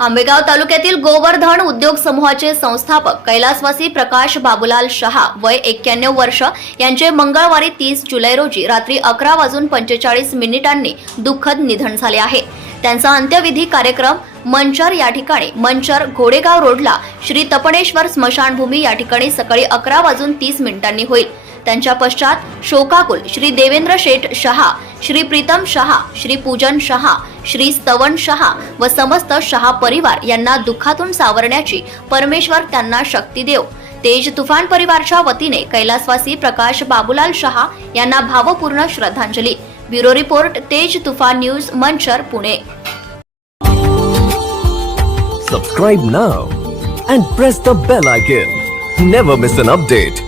आंबेगाव तालुक्यातील गोवर्धन उद्योग समूहाचे संस्थापक कैलासवासी प्रकाश बाबूलाल शहा वय एक्क्याण्णव वर्ष यांचे मंगळवारी तीस जुलै रोजी रात्री अकरा वाजून पंचेचाळीस मिनिटांनी दुःखद निधन झाले आहे. त्यांचा अंत्यविधी कार्यक्रम मंचर या ठिकाणी मंचर घोडेगाव रोडला श्री तपणेश्वर स्मशानभूमी या ठिकाणी सकाळी अकरा वाजून तीस मिनिटांनी होईल. त्यांच्या पश्चात शोकाकुल श्री देवेंद्र शेठ शहा श्री प्रीतम शहा श्री पूजन शहा श्री स्तवन शहा व समस्त शहा परिवार यांना दुःखातून सावरण्याची परमेश्वर त्यांना शक्ती देव. तेज तुफान परिवारच्या वतीने कैलासवासी प्रकाश बाबूलाल शहा यांना भावपूर्ण श्रद्धांजली. Bureau report Tej Tufan news Manchar Pune. Subscribe now and press the bell icon never miss an update